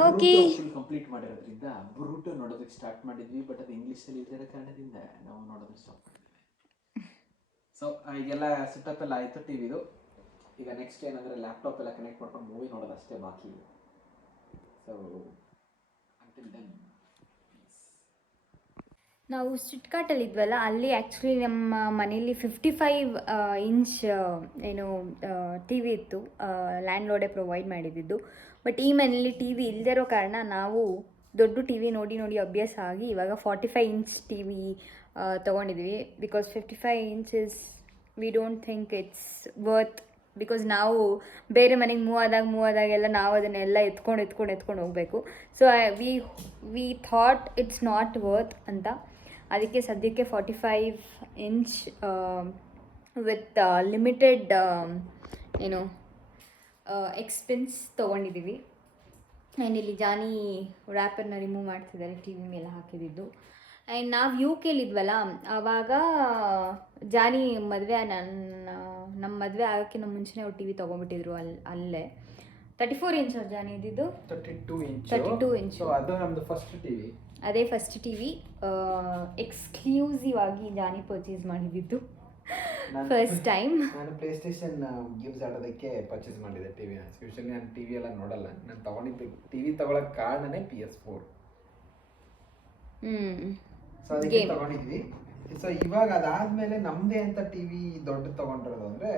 ಓಕೆ ಕಂಪ್ಲೀಟ್ ಮಾಡಿರೋದ್ರಿಂದ ಬರುಟೋ ನೋಡೋದಕ್ಕೆ ಸ್ಟಾರ್ಟ್ ಮಾಡಿದ್ವಿ, ಬಟ್ ಅದು ಇಂಗ್ಲೀಷಲ್ಲಿ ಇರೋ ಕಾರಣದಿಂದ ನಾವು ನೋಡೋದಕ್ಕೆ ಸ್ಟಾಪ್ ಮಾಡಿದ್ವಿ. ಸೊ ಈಗೆಲ್ಲ ಸೆಟಪ್ ಎಲ್ಲ ಆಯಿತು ಟಿವಿದು. ಈಗ ನೆಕ್ಸ್ಟ್ ಏನಂದರೆ ಲ್ಯಾಪ್ಟಾಪ್ ಎಲ್ಲ ಕನೆಕ್ಟ್ ಮಾಡ್ಕೊಂಡು ಮೂವಿ ನೋಡೋದು ಅಷ್ಟೇ ಬಾಕಿ. ಸೊ ಅಂಟಿಲ್ ದೆನ್ ನಾವು ಸ್ಟಿಟ್ಕಾಟಲ್ಲಿ ಇದ್ವಲ್ಲ, ಅಲ್ಲಿ ಆ್ಯಕ್ಚುಲಿ ನಮ್ಮ ಮನೇಲಿ 55 ಇಂಚ್ ಏನು ಟಿ ವಿ ಇತ್ತು. ಲ್ಯಾಂಡ್ ಲಾರ್ಡೇ ಪ್ರೊವೈಡ್ ಮಾಡಿದ್ದು. ಬಟ್ ಈ ಮನೇಲಿ ಟಿ ವಿ ಇಲ್ಲದಿರೋ ಕಾರಣ ನಾವು ದೊಡ್ಡ ಟಿ ವಿ ನೋಡಿ ನೋಡಿ ಅಭ್ಯಾಸ ಆಗಿ ಇವಾಗ 45 ಇಂಚ್ ಟಿ ವಿ ತೊಗೊಂಡಿದ್ವಿ. Because 55 inches we don't think it's worth. Because ನಾವು ಬೇರೆ ಮನೆಗೆ ಮೂವ್ ಆದಾಗೆಲ್ಲ ನಾವು ಅದನ್ನೆಲ್ಲ ಎತ್ಕೊಂಡು ಹೋಗಬೇಕು. So we thought it's not worth ಅಂತ. ಅದಕ್ಕೆ ಸದ್ಯಕ್ಕೆ 45 ಇಂಚ್ ವಿತ್ ಲಿಮಿಟೆಡ್ ಎಕ್ಸ್ಪೆನ್ಸ್ ತೊಗೊಂಡಿದ್ದೀವಿ. ಆ್ಯಂಡ್ ಇಲ್ಲಿ ಜಾನಿ ರ್ಯಾಪರ್ನ ರಿಮೂವ್ ಮಾಡ್ತಿದ್ದಾರೆ ಟಿ ವಿ ಮೇಲೆ ಹಾಕಿದ್ದು. ಆ್ಯಂಡ್ ನಾವು UK ಇದ್ವಲ್ಲ, ಆವಾಗ ಜಾನಿ ನಮ್ಮ ಮದುವೆ ಆಗೋಕ್ಕಿಂತ ಮುಂಚೆನೇ ಅವ್ರು ಟಿ ವಿ ತೊಗೊಂಡ್ಬಿಟ್ಟಿದ್ರು. ಅಲ್ಲೇ 34 ಇಂಚ್ ಜಾನಿ ಇದ್ದಿದ್ದು. 32 ಇಂಚ್. ಅದು ನಮ್ಮದು ಫಸ್ಟ್ ಟಿ ವಿ. ಅದೇ ಫಸ್ಟ್ ಟಿ ವಿ ಎಕ್ಸ್ಕ್ಲೂಸಿವ್ ಆಗಿ ಜಾನಿ ಪರ್ಚೇಸ್ ಮಾಡಿದ್ದು. First time. ನಾನು ಪ್ಲೇ ಸ್ಟೇಷನ್ ಗೇಮ್ಸ್ ಆಡೋದಕ್ಕೆ ಪರ್ಚೇಸ್ ಮಾಡಿದ್ದೆ ಟಿವಿನ. ಯೂಶಲಿ ನಾನು ಟಿವಿ ಎಲ್ಲ ನೋಡಲ್ಲ. ನಾನು ತಗೊಂಡಿದ್ದು ಟಿವಿ ತಗೊಳಕ್ ಕಾರಣನೇ PS4. ಸೊ ಅದಕ್ಕೆ ತಗೊಂಡಿದ್ವಿ. ಸೊ ಇವಾಗ ಅದಾದ್ಮೇಲೆ ನಮ್ದೇ ಅಂತ ಟಿವಿ ದೊಡ್ಡ ತಗೊಂಡಿರೋದು ಅಂದ್ರೆ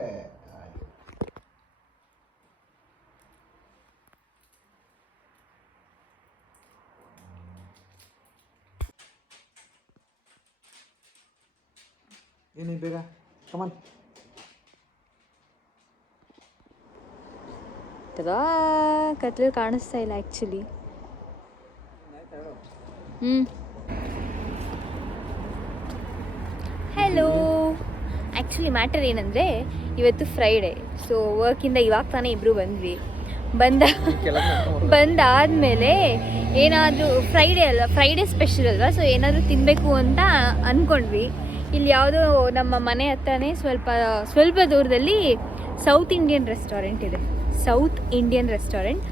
ಏನೇ ಬೇಗ ಕಮಾನ್. ಕತ್ಲಲ್ಲಿ ಕಾಣಿಸ್ತಾ ಇಲ್ಲ ಆ್ಯಕ್ಚುಲಿ. ಹಲೋ. ಆ್ಯಕ್ಚುಲಿ ಮ್ಯಾಟರ್ ಏನಂದರೆ ಇವತ್ತು ಫ್ರೈಡೇ. ಸೊ ವರ್ಕಿಂದ ಇವಾಗ ತಾನೇ ಇಬ್ಬರು ಬಂದ್ವಿ. ಬಂದಾದಮೇಲೆ ಏನಾದರೂ ಫ್ರೈಡೇ ಸ್ಪೆಷಲ್ ಅಲ್ವಾ, ಸೊ ಏನಾದರೂ ತಿನ್ನಬೇಕು ಅಂತ ಅಂದ್ಕೊಂಡ್ವಿ. ಇಲ್ಲಿ ಯಾವುದೋ ನಮ್ಮ ಮನೆ ಹತ್ರನೇ ಸ್ವಲ್ಪ ದೂರದಲ್ಲಿ ಸೌತ್ ಇಂಡಿಯನ್ ರೆಸ್ಟೋರೆಂಟ್ ಇದೆ. South Indian restaurant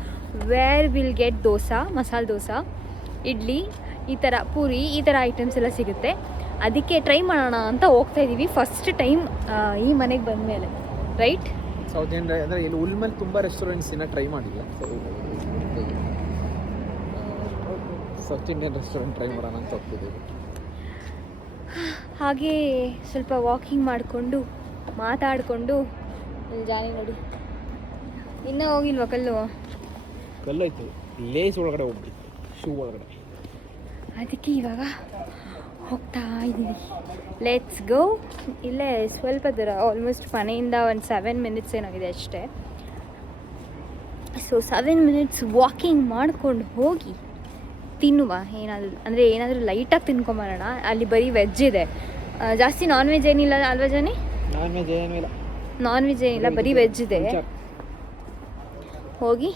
where will get dosa, ಮಸಾಲೆ ದೋಸಾ, ಇಡ್ಲಿ, ಈ ಥರ ಪೂರಿ, ಈ ಥರ ಐಟಮ್ಸ್ ಎಲ್ಲ ಸಿಗುತ್ತೆ. ಅದಕ್ಕೆ ಟ್ರೈ ಮಾಡೋಣ ಅಂತ ಹೋಗ್ತಾ ಇದ್ದೀವಿ. ಫಸ್ಟ್ ಟೈಮ್ ಈ ಮನೆಗೆ ಬಂದಮೇಲೆ, ರೈಟ್? ಸೌತ್ ಇಂಡಿಯನ್ ಅಂದರೆ ಇಲ್ಲಿ ಉಲ್ಮಲ್ಲಿ ತುಂಬ ರೆಸ್ಟೋರೆಂಟ್ಸ್ ಇನ್ನೂ ಟ್ರೈ ಮಾಡಿಲ್ಲ. ಸೌತ್ ಇಂಡಿಯನ್ ರೆಸ್ಟೋರೆಂಟ್ ಟ್ರೈ ಮಾಡೋಣ ಅಂತ ಹೋಗ್ತಿದ್ದೀವಿ. ಹಾಗೆ ಸ್ವಲ್ಪ ವಾಕಿಂಗ್ ಮಾಡಿಕೊಂಡು ಮಾತಾಡಿಕೊಂಡು. ಜಾನಿ ನೋಡಿ ಇನ್ನೂ ಹೋಗಿಲ್ವಾ ಕಲ್ಲಾಯ್ತು, ಲೇಸ್ ಒಳಗಡೆ ಹೋಗ್ಬಿಟ್ಟು ಶೂ ಒಳಗಡೆ. ಅದಕ್ಕೆ ಇವಾಗ ಹೋಗ್ತಾ ಇದ್ದೀವಿ. Let's go. ಇಲ್ಲೇ ಸ್ವಲ್ಪ ದೂರ, ಆಲ್ಮೋಸ್ಟ್ ಮನೆಯಿಂದ ಒಂದು 7 ಮಿನಿಟ್ಸ್ ಏನಾಗಿದೆ ಅಷ್ಟೇ. ಸೊ 7 ಮಿನಿಟ್ಸ್ ವಾಕಿಂಗ್ ಮಾಡ್ಕೊಂಡು ಹೋಗಿ ತಿನ್ನುವ ಏನಾದರೂ ಲೈಟಾಗಿ ತಿನ್ಕೊಂಬರೋಣ. ಅಲ್ಲಿ ಬರೀ ವೆಜ್ ಇದೆ, ಜಾಸ್ತಿ ನಾನ್ ವೆಜ್ ಏನಿಲ್ಲ ಅಲ್ವಾ ಜಾನಿ? ನಾನ್ ವೆಜ್ ಏನಿಲ್ಲ, ಬರೀ ವೆಜ್ ಇದೆ. ಹೋಗಿ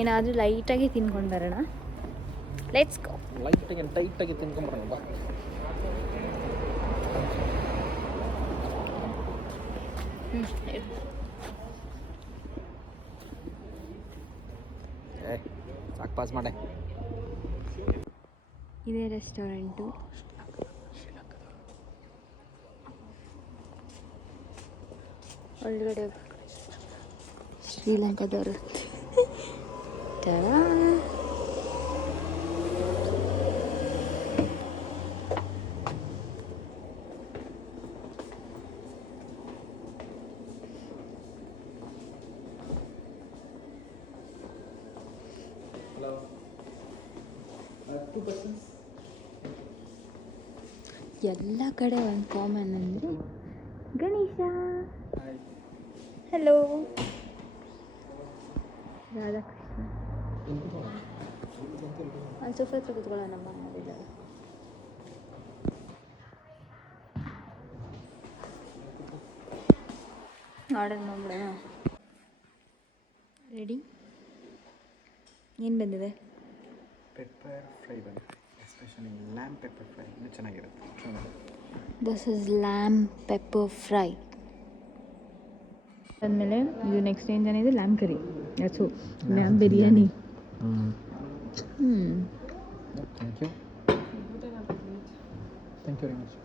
ಏನಾದರೂ ಲೈಟಾಗಿ ತಿನ್ಕೊಂಡು ಬರೋಣ. Let's go. ಲೈಟಾಗಿ ಟೈಟಾಗಿ ತಿನ್ಕೊಂಬರೋಣ ಬಾ. ಸಾಕು, ಪಾಸ್ ಮಾಡೆ. ಇದೇ ರೆಸ್ಟೋರೆಂಟು. ಒಳಗಡೆ ಶ್ರೀಲಂಕಾದವರು. ಎಲ್ಲ ಕಡೆ ಒಂದು ಕಾಮನ್ ಅಂದರೆ ಗಣೇಶ. ಹಲೋ. ರಾಧಾಕೃಷ್ಣ. ಅಲ್ಲಿ ಸೋಫಾ ಹತ್ರ ಕೂತ್ಕೊಳ್ಳೋಣ ಮಾಡಿದ್ದಾರೆ. ಆರ್ಡರ್ ಮಾಡ್ಬಿಡೋಣ. ರೆಡಿ? ಏನು ಬಂದಿದೆ? ಪೆಪ್ಪರ್ ಫ್ರೈ ಬಂದಿದೆ, ಎಸ್ಪೆಷಲಿ ಲ್ಯಾಮ್ ಪೆಪ್ಪರ್ ಫ್ರೈ. ಇನ್ನೂ ಚೆನ್ನಾಗಿರುತ್ತೆ. This is lamb pepper fry. ಆದಮೇಲೆ ಇದು ನೆಕ್ಸ್ಟ್ ಏನು ಏನಿದೆ? Lamb curry, so lamb biryani. Thank you very much.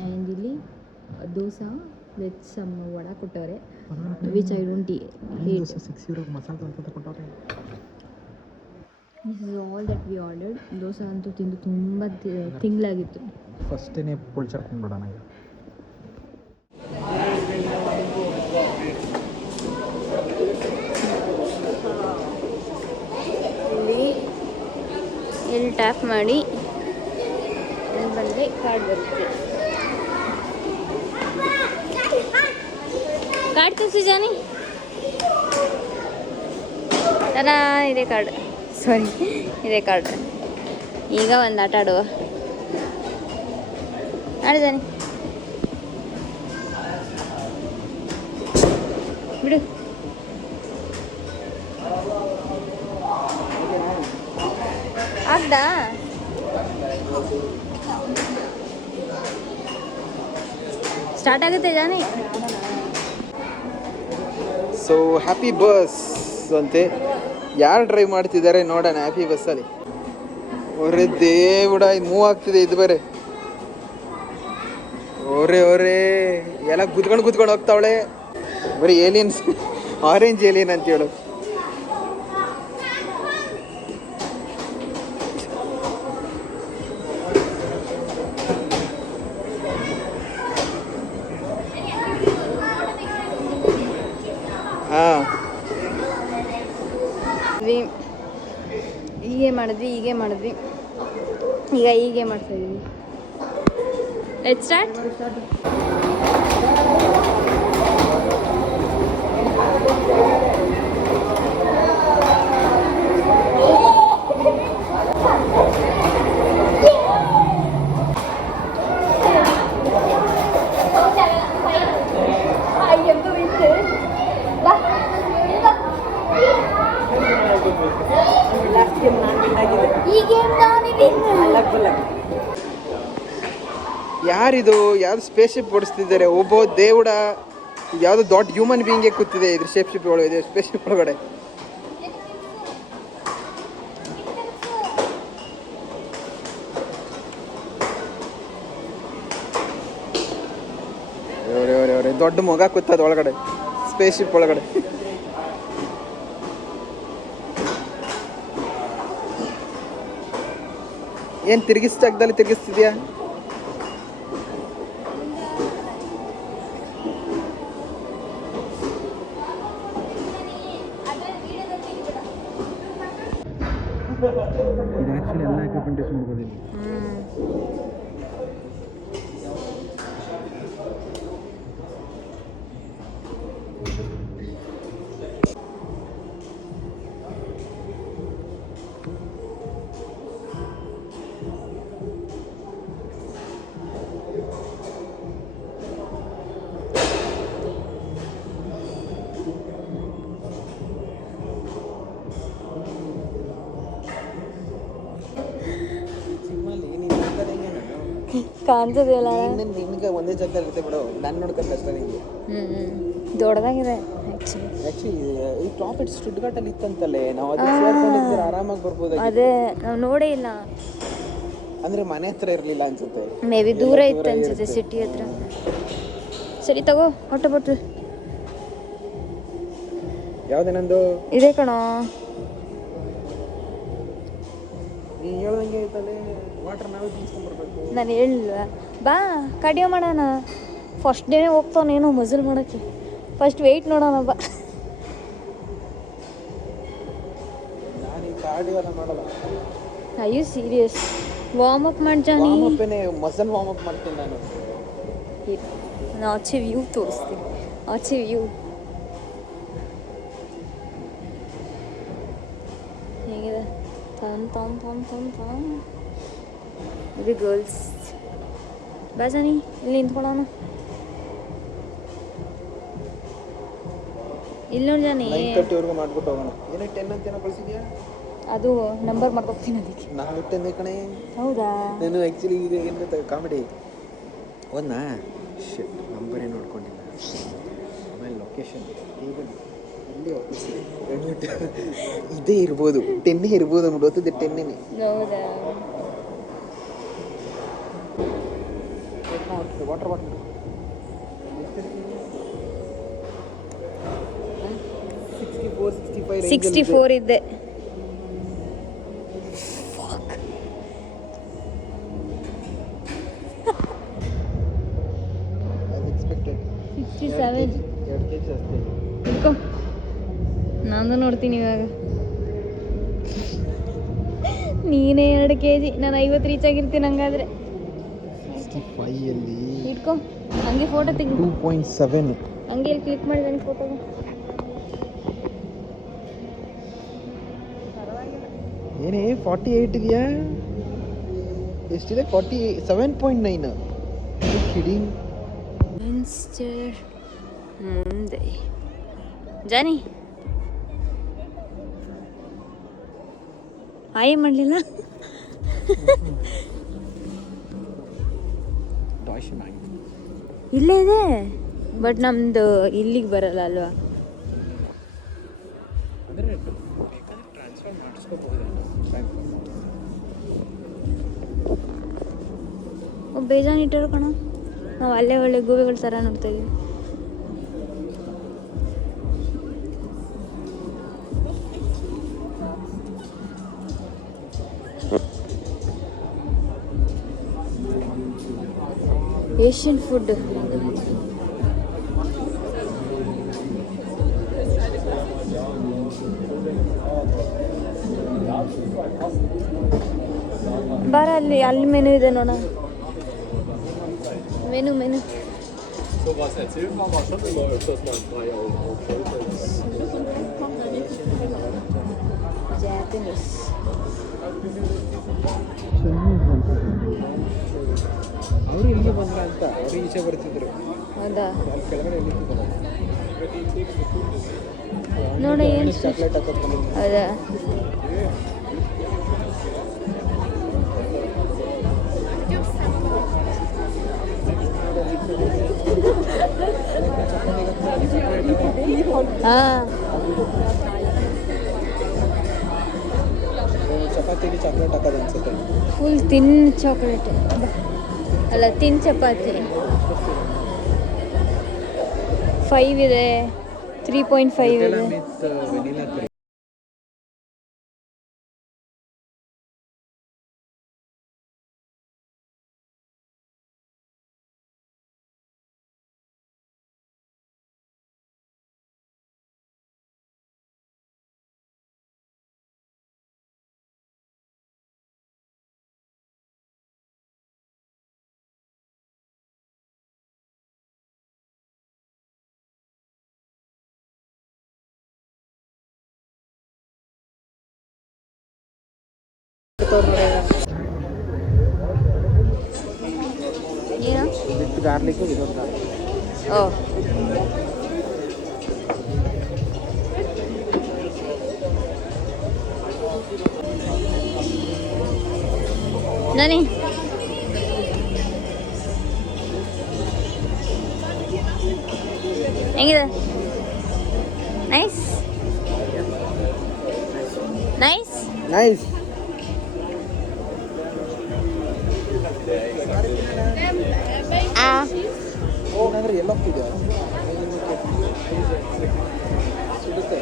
And ಇಲ್ಲಿ ದೋಸಾ ವಿತ್ ಸಮ್ ವಡಾ ಕೊಟ್ಟವ್ರೆ, ವಿಚ್ ಐ ಡೋಂಟ್ ಹೇಟ್. €6 ಮಸಾಲೆ ಅಂತ ಕೊಟ್ಟವ್ರೆ. This is all that we ordered. Dosa ಅಂತೂ ತಿಂದು ತುಂಬ ತಿಂಗಳಾಗಿತ್ತು. ಫಸ್ಟೇ ಪುಳ್ಚಾಡ್ಕೊಂಡ್ಬಿಡೋಣ ಈಗ. ಇಲ್ಲಿ ಟ್ಯಾಪ್ ಮಾಡಿ ಇಲ್ಲಿ ಬಂದರೆ ಕಾರ್ಡ್ ಬರುತ್ತೆ. ಕಾರ್ಡ್ ತೋರಿಸಿ ಜಾನಿ. ಇದೆ ಕಾರ್ಡ್, ಸಾರಿ ಇದೆ ಕಾರ್ಡ್. ಈಗ ಒಂದು ಆಟ ಆಡುವ. ಆಡಿದಾನೆ ಬಿಡು. ಆಗ್ದಾ? ಸ್ಟಾರ್ಟ್ ಆಗುತ್ತೆ ಜಾನಿ. ಸೊ ಹ್ಯಾಪಿ ಬಸ್ ಅಂತೆ. ಯಾರು ಡ್ರೈವ್ ಮಾಡ್ತಿದ್ದಾರೆ ನೋಡೋಣ ಹ್ಯಾಪಿ ಬಸ್ಸಲ್ಲಿ. ಒರೆ ದೇವುಡ, ಇದು ಮೂವ್ ಆಗ್ತಿದೆ. ಇದು ಬೇರೆ ಒರೆ ಎಲ್ಲ ಗುದ್ಕೊಂಡು ಹೋಗ್ತಾವಳೆ. ಬರೀ ಏಲಿಯನ್ಸ್, ಆರೆಂಜ್ ಏಲಿಯನ್ ಅಂತ ಹೇಳು. ಹಾಂ, ಹೀಗೆ ಮಾಡಿದ್ವಿ ಈಗ ಹೀಗೆ ಮಾಡ್ತಾ ಇದೀವಿ. Let's start. ಯಾರಿದು? ಯಾವ್ದು ಸ್ಪೇಸ್ ಶಿಪ್ ಓಡಿಸ್ತಿದ್ದಾರೆ? ಒಬ್ಬ ದೇವುಡ ಯಾವ್ದೋ ದೊಡ್ಡ ಹ್ಯೂಮನ್ ಬೀಯಿಂಗೇ ಕೂತಿದೆ ಇದ್ರ ಶಿಪ್ ಒಳಗೆ, ಸ್ಪೇಸ್ ಶಿಪ್ ಒಳಗಡೆ. ದೊಡ್ಡ ಮೊಗ ಕೂತದ ಒಳಗಡೆ, ಸ್ಪೇಸ್ ಶಿಪ್ ಒಳಗಡೆ. ಏನ್ ತಿರ್ಗಿಸ್ದಾಗದಲ್ಲಿ ತಿರ್ಗಿಸ್ತಿದ್ಯಾ? ಇದು ಆ್ಯಕ್ಚುಲಿ ಎಲ್ಲ ಎಕ್ವಿಪ್ಮೆಂಟ್ ಯೂಸ್ ಮಾಡ್ಬೋದು ಇಲ್ಲಿ. ಕಾಣಿಸೋದಿಲ್ಲ. ನಿನ್ಗೆ ಒಂದೇ ಜಾಗದಲ್ಲಿ ಇರುತ್ತೆ ಬಿಡು, ನಾನು ನೋಡ್ಕೊಂಡು ಅಷ್ಟೇ ನಿಮಗೆ. ದೊಡ್ಡದಾಗಿದೆ ಆ್ಯಕ್ಚುಲಿ ಈ ಪ್ರಾಫಿಟ್ ಸ್ಟುಟ್ಗಾರ್ಟಲ್ಲಿ ಇತ್ತಂತಲ್ಲೇ, ನಾವು ಅದಕ್ಕೆ ಸೇರ್ಕೊಂಡಿದ್ರೆ ಆರಾಮಾಗಿ ಬರ್ಬೋದು. ಅದೇ ನಾವು ನೋಡೇ ಇಲ್ಲ. ಅಂದರೆ ಮನೆ ಹತ್ರ ಇರಲಿಲ್ಲ ಅನ್ಸುತ್ತೆ, ಮೇ ಬಿ ದೂರ ಇತ್ತು ಅನ್ಸುತ್ತೆ, ಸಿಟಿ ಹತ್ರ. ಸರಿ ತಗೋ, ಹೊಟ್ಟೆ ಬಟ್ಟು ಯಾವುದೇನಂದು ಇದೆ ಕಣೋ. ನೀ ಹೇಳ್ದಂಗೆ ಐತಲ್ಲೇ, ವಾಟರ್ ನಾವೇ ತುಂಬಿಸ್ಕೊಂಡ್ಬರ್ಬೇಕು. ನಾನು ಹೇಳಿಲ್ವಾ? ಬಾ ಕಾರ್ಡಿಯೋ ಮಾಡೋಣ. ಫಸ್ಟ್ ಡೇನೇ ಹೋಗ್ತಾವನೇನೋ ಮಜಲ್ ಮಾಡೋಕ್ಕೆ. ಫಸ್ಟ್ ವೆಯ್ಟ್ ನೋಡೋಣ ಬಾ. ನಾನು ಈ ಕಾರ್ಡಿಯೋ ಎಲ್ಲ ಮಾಡಲ್ಲ. ಅಯ್ಯೋ ಸೀರಿಯಸ್? ವಾರ್ಮ್ ಅಪ್ ಮಾಡಿ ಜಾನಿ. ಮಸಲ್ ವಾರ್ಮ್ ಅಪ್ ಮಾಡ್ತೀನಿ ನಾನು. ಆಚೆ ವ್ಯೂ ತೋರಿಸ್ತೀನಿ, ಆಚೆ ವ್ಯೂ ಹೇಗಿದೆ. ಇದು ಗರ್ಲ್ಸ್. ಬಾ ಜಾನಿ, ಇಲ್ಲಿ ನಿಂತ್ಕೊಳ್ಳೋಣ. ಇಲ್ಲಿ ನೋಡಿ ಜಾನಿ, 9:30 ಮಾಡ್ಬಿಟ್ಟು ಹೋಗೋಣ. ಏನೇ 10 ಅಂತ ಏನೋ ಕಳಿಸಿದ್ಯಾ? ಅದು ನಂಬರ್ ಮಾಡ್ಕೊತೀನಿ ಅದಕ್ಕೆ. ನಾನು 10 ಕಣೆ. ಹೌದಾ? ನಾನು ಆ್ಯಕ್ಚುಲಿ ಈಗ ಏನು ಗೊತ್ತಾ ಕಾಮಿಡಿ ಒಂದಾ ಶಿಟ್ ನಂಬರೇ ನೋಡ್ಕೊಂಡಿಲ್ಲ. ಆಮೇಲೆ ಲೊಕೇಶನ್ ಈಗ ಇಲ್ಲಿ ಆಫೀಸ್ ಇದೇ ಇರ್ಬೋದು, 10 ಇರ್ಬೋದು ಅಂದ್ಬಿಟ್ಟು ಗೊತ್ತಿದೆ. 10 ಹೌದಾ? ವಾಟರ್ ಬಾಟಲ್ 64 ಇದ್ದೆ. ನಾನು ನೋಡ್ತೀನಿ ಇವಾಗ. ನೀನೇ 2 kg, ನಾನು 50 ರೀಚ್ ಆಗಿರ್ತೀನಿ. ಹಂಗಾದ್ರೆ 65 ಇಟ್ಕೊ, ಹಂಗೆ ಫೋಟೋ ತೆಗಿ. 2.7 ಹಂಗೆ ಇಲ್ಲಿ ಕ್ಲಿಕ್ ಮಾಡಿ ನನಗೆ ಫೋಟೋ. ಏನೇ 48 ಇದೆಯಾ? ಎಷ್ಟಿದೆ? 47.9. ಕಿಡಿಂಗ್. ಮುಂದೆ ಜಾನಿ ಆಯ್ ಮಾಡಲಿಲ್ಲ. ಇಲ್ಲೇ ಇದೆ, ಬಟ್ ನಮ್ದು ಇಲ್ಲಿಗೆ ಬರಲ್ಲ ಅಲ್ವಾ? ಬೇಜಾನ್ ಇಟ್ಟರು ಕಣ. ನಾವು ಅಲ್ಲೇ ಒಳ್ಳೆ ಗೂಬೆಗಳ ಥರ ನೋಡ್ತಾ ಇದೀವಿ. Asian food. ಬಾರ ಅಲ್ಲಿ ಮೆನು ಇದೆ ನೋಡ. Menu So was erzählt man war schon immer öfters mal 3 Euro Japanese. ಅವರು ಇಲ್ಲಿಗೆ ಬಂದ್ರ ಅಂತ ಅವರು ಈಚೆ ಬರ್ತಿದ್ರು. ಹೌದಾ? ಅಲ್ಲಿ ಕೆಳಗಡೆ ಎಲ್ಲಿದ್ದಾರೆ ನೋಡ ಏನು ಚಾಕ್ಲೇಟ್ ಹಾಕೋದು. ಹೌದಾ? ಹಾಂ, ಚಪಾತಿಗೆ ಚಾಕ್ಲೇಟ್ ಹಾಕೋದು ಅನ್ಸುತ್ತೆ. ಫುಲ್ ತಿನ್ ಚಾಕ್ಲೇಟ್ ಅಲ್ಲ, ತಿನ್ ಚಪಾತಿ. 5 ಇದೆ, 3.5 ಇದೆ. With vanilla cream. ಏನು? ವಿತ್ ಗಾರ್ಲಿಕ್ ಇದೊಂದು ಗಾರ್ಲಿಕ್. ಓ, ನಾನಿ ಹೆಂಗಿದೆ? Nice nice. ನೈಸ್. ಏನಾದ್ರೂ ಎಲ್ಲೋಗ್ತಿದ್ಯಾ ಸಿಗುತ್ತೆ.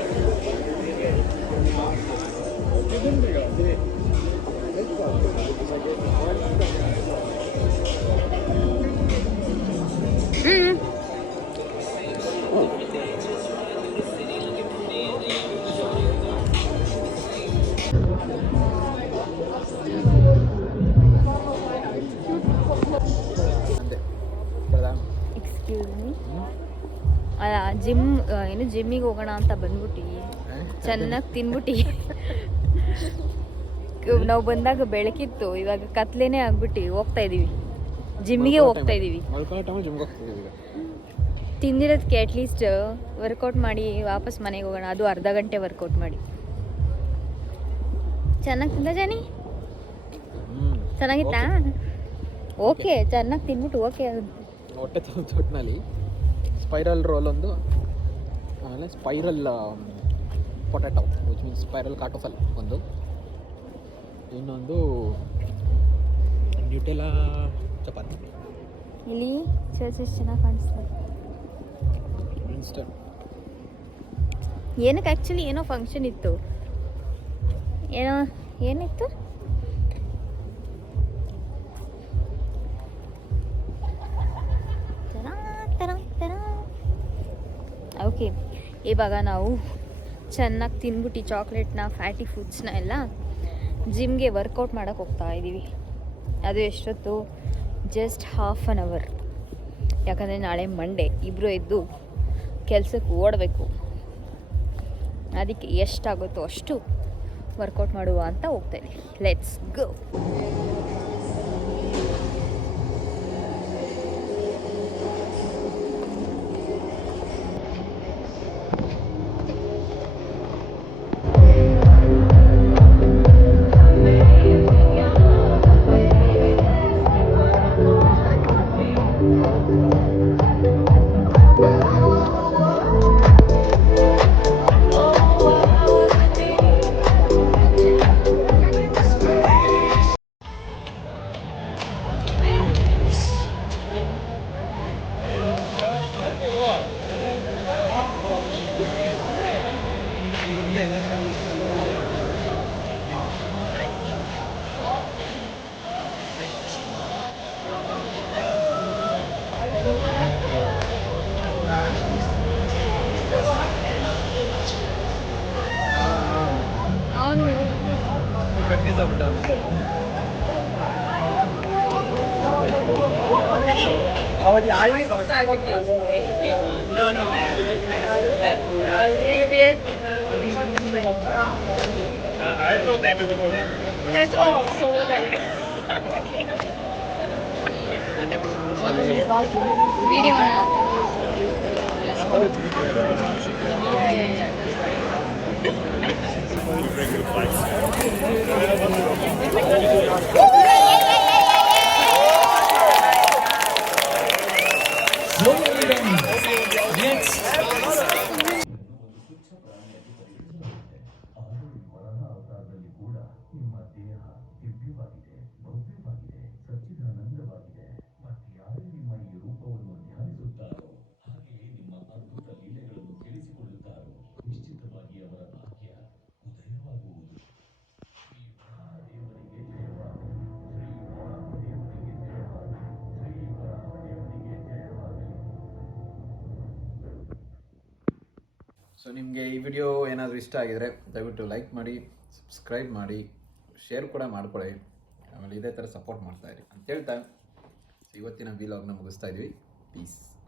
Excuse me. ಅಲ್ಲ, ಜಿಮ್ಮಿಗೆ ಹೋಗೋಣ ಅಂತ ಬಂದ್ಬಿಟ್ಟು ಚೆನ್ನಾಗಿ ತಿನ್ಬಿಟ್ಟು ನಾವು ಬಂದಾಗ ಬೆಳಕಿತ್ತು, ಇವಾಗ ಕತ್ಲೇನೆ ಆಗ್ಬಿಟ್ಟು ಹೋಗ್ತಾ ಇದೀವಿ, ಜಿಮ್ಮಿಗೆ ಹೋಗ್ತಾ ಇದೀವಿ. ತಿಂದಿರೋದಕ್ಕೆ ಅಟ್ಲೀಸ್ಟ್ ವರ್ಕೌಟ್ ಮಾಡಿ ವಾಪಸ್ ಮನೆಗೆ ಹೋಗೋಣ, ಅದು ಅರ್ಧ ಗಂಟೆ ವರ್ಕೌಟ್ ಮಾಡಿ. ಚೆನ್ನಾಗಿ ತಿಂದ ಜಾನಿ? ಚೆನ್ನಾಗಿತ್ತಾ? ಓಕೆ, ಚೆನ್ನಾಗಿ ತಿನ್ಬಿಟ್ಟು ಓಕೆ. ಹೊಟ್ಟೆ ತೊಟ್ಟಿನಲ್ಲಿ ಸ್ಪೈರಲ್ ರೋಲ್ ಒಂದು, ಆಮೇಲೆ spiral potato which means spiral ಕಾಟೋಫಲ್ ಒಂದು, ಇನ್ನೊಂದು ನ್ಯೂಟೆಲಾ ಚಪಾತಿ. ಇಲ್ಲಿ ಚರ್ಚ್ ಎಷ್ಟು ಚೆನ್ನಾಗಿ ಕಾಣಿಸ್ತದೆ. ಇನ್ಸ್ಟಂಟ್. ಏನಕ್ಕೆ ಆ್ಯಕ್ಚುಲಿ ಏನೋ ಫಂಕ್ಷನ್ ಇತ್ತು, ಏನಿತ್ತು? ಓಕೆ, ಇವಾಗ ನಾವು ಚೆನ್ನಾಗಿ ತಿನ್ಬಿಟ್ಟು ಚಾಕ್ಲೇಟ್ನ, ಫ್ಯಾಟಿ ಫುಡ್ಸ್ನ ಎಲ್ಲ ಜಿಮ್ಗೆ ವರ್ಕೌಟ್ ಮಾಡೋಕ್ಕೆ ಹೋಗ್ತಾ ಇದ್ದೀವಿ. ಅದು ಎಷ್ಟೊತ್ತು? Just ½ an hour. ಯಾಕಂದರೆ ನಾಳೆ ಮಂಡೇ, ಇಬ್ಬರು ಎದ್ದು ಕೆಲಸಕ್ಕೆ ಓಡಬೇಕು. ಅದಕ್ಕೆ ಎಷ್ಟಾಗುತ್ತೋ ಅಷ್ಟು ವರ್ಕೌಟ್ ಮಾಡುವ ಅಂತ ಹೋಗ್ತಾ ಇದ್ದೀವಿ. Let's go. ಆಗ್ಬಿಟ್ಟು ಸೊ ನಿಮಗೆ ಈ ವಿಡಿಯೋ ಏನಾದರೂ ಇಷ್ಟ ಆಗಿದರೆ ದಯವಿಟ್ಟು ಲೈಕ್ ಮಾಡಿ, ಸಬ್ಸ್ಕ್ರೈಬ್ ಮಾಡಿ, ಶೇರ್ ಕೂಡ ಮಾಡ್ಕೊಳ್ಳಿ. ಆಮೇಲೆ ಇದೇ ಥರ ಸಪೋರ್ಟ್ ಮಾಡ್ತಾಯಿರಿ ಅಂತ ಹೇಳ್ತಾ ಇವತ್ತಿನ ವಿಲಾಗ್ನ ಮುಗಿಸ್ತಾ ಇದ್ವಿ. ಪೀಸ್.